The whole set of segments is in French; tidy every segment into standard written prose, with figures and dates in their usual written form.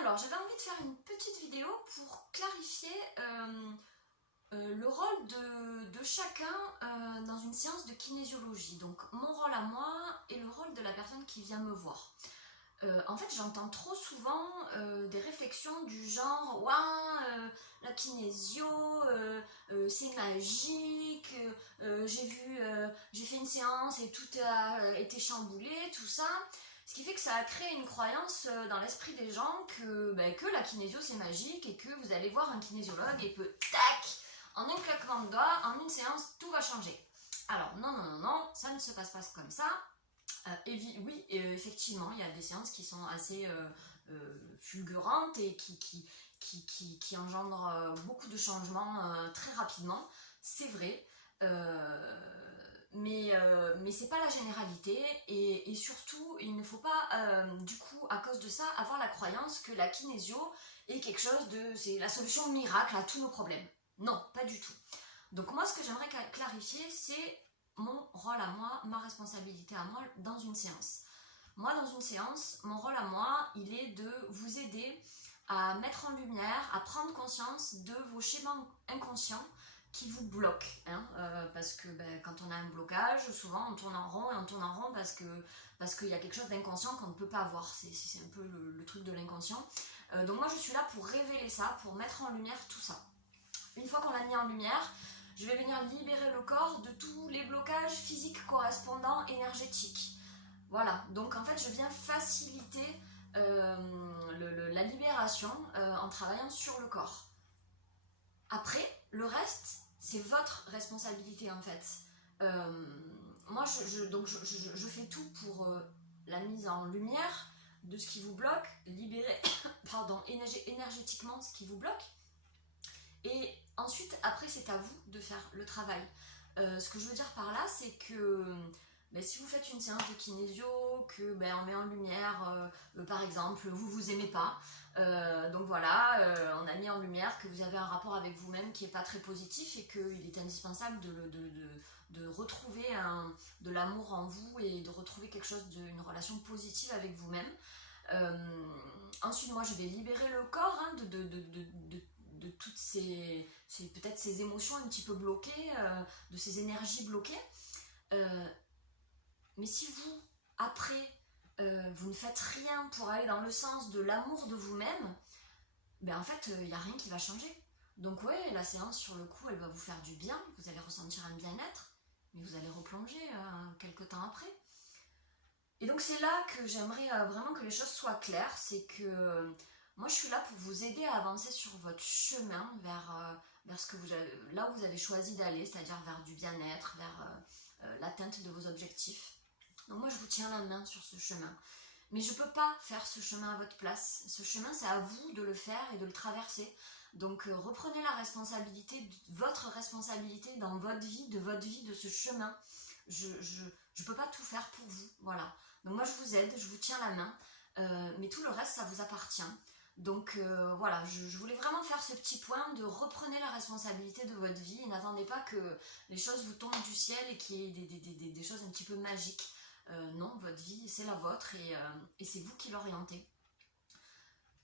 Alors, j'avais envie de faire une petite vidéo pour clarifier le rôle de chacun dans une séance de kinésiologie. Donc, mon rôle à moi et le rôle de la personne qui vient me voir. En fait, j'entends trop souvent des réflexions du genre ouah, la kinésio, c'est magique, j'ai fait une séance et tout a été chamboulé, tout ça. Ce qui fait que ça a créé une croyance dans l'esprit des gens que la kinésio c'est magique et que vous allez voir un kinésiologue et que tac, en un claquement de doigts, en une séance, tout va changer. Alors non, ça ne se passe pas comme ça. Oui, effectivement, il y a des séances qui sont assez fulgurantes et qui engendrent beaucoup de changements très rapidement. C'est vrai, mais c'est pas la généralité et surtout, il ne faut pas, du coup, à cause de ça, avoir la croyance que la kinésio est quelque chose c'est la solution miracle à tous nos problèmes. Non, pas du tout. Donc moi, ce que j'aimerais clarifier, c'est mon rôle à moi, ma responsabilité à moi dans une séance. Moi, dans une séance, mon rôle à moi, il est de vous aider à mettre en lumière, à prendre conscience de vos schémas inconscients qui vous bloquent. Parce que quand on a un blocage, souvent on tourne en rond et on tourne en rond parce qu'il y a quelque chose d'inconscient qu'on ne peut pas voir. C'est un peu le truc de l'inconscient. Donc moi, je suis là pour révéler ça, pour mettre en lumière tout ça. Une fois qu'on l'a mis en lumière, je vais venir libérer le corps de tous les blocages physiques correspondants énergétiques. Voilà, donc en fait je viens faciliter la libération en travaillant sur le corps. Après, le reste, c'est votre responsabilité en fait. Moi je fais tout pour la mise en lumière de ce qui vous bloque, libérer énergétiquement ce qui vous bloque. Et ensuite, après, c'est à vous de faire le travail. Ce que je veux dire par là, c'est que si vous faites une séance de kinésio, on met en lumière, par exemple, vous aimez pas. Donc voilà, on a mis en lumière que vous avez un rapport avec vous-même qui n'est pas très positif et qu'il est indispensable de retrouver de l'amour en vous et de retrouver une relation positive avec vous-même. Ensuite, moi, je vais libérer le corps de toutes peut-être ces émotions un petit peu bloquées, de ces énergies bloquées. Mais si vous, après, vous ne faites rien pour aller dans le sens de l'amour de vous-même, en fait, il n'y a rien qui va changer. Donc ouais, la séance, sur le coup, elle va vous faire du bien, vous allez ressentir un bien-être, mais vous allez replonger quelques temps après. Et donc c'est là que j'aimerais vraiment que les choses soient claires, c'est que moi je suis là pour vous aider à avancer sur votre chemin vers là où vous avez choisi d'aller, c'est-à-dire vers du bien-être, vers l'atteinte de vos objectifs. Donc moi je vous tiens la main sur ce chemin. Mais je ne peux pas faire ce chemin à votre place. Ce chemin, c'est à vous de le faire et de le traverser. Donc reprenez la responsabilité, votre responsabilité dans votre vie, de ce chemin. Je ne peux pas tout faire pour vous, voilà. Donc moi je vous aide, je vous tiens la main, mais tout le reste ça vous appartient. Donc voilà, je voulais vraiment faire ce petit point de reprenez la responsabilité de votre vie et n'attendez pas que les choses vous tombent du ciel et qu'il y ait des choses un petit peu magiques. Non, votre vie c'est la vôtre et c'est vous qui l'orientez.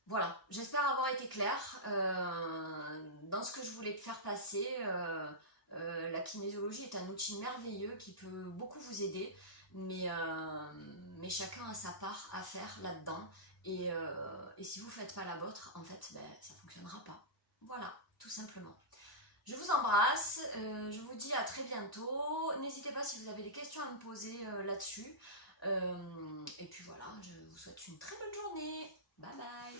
Voilà, j'espère avoir été claire dans ce que je voulais faire passer. La kinésiologie est un outil merveilleux qui peut beaucoup vous aider, mais chacun a sa part à faire là-dedans. Et si vous ne faites pas la vôtre, en fait, ça ne fonctionnera pas. Voilà, tout simplement. Je vous embrasse, je vous dis à très bientôt. N'hésitez pas si vous avez des questions à me poser là-dessus. Et puis voilà, je vous souhaite une très bonne journée. Bye bye.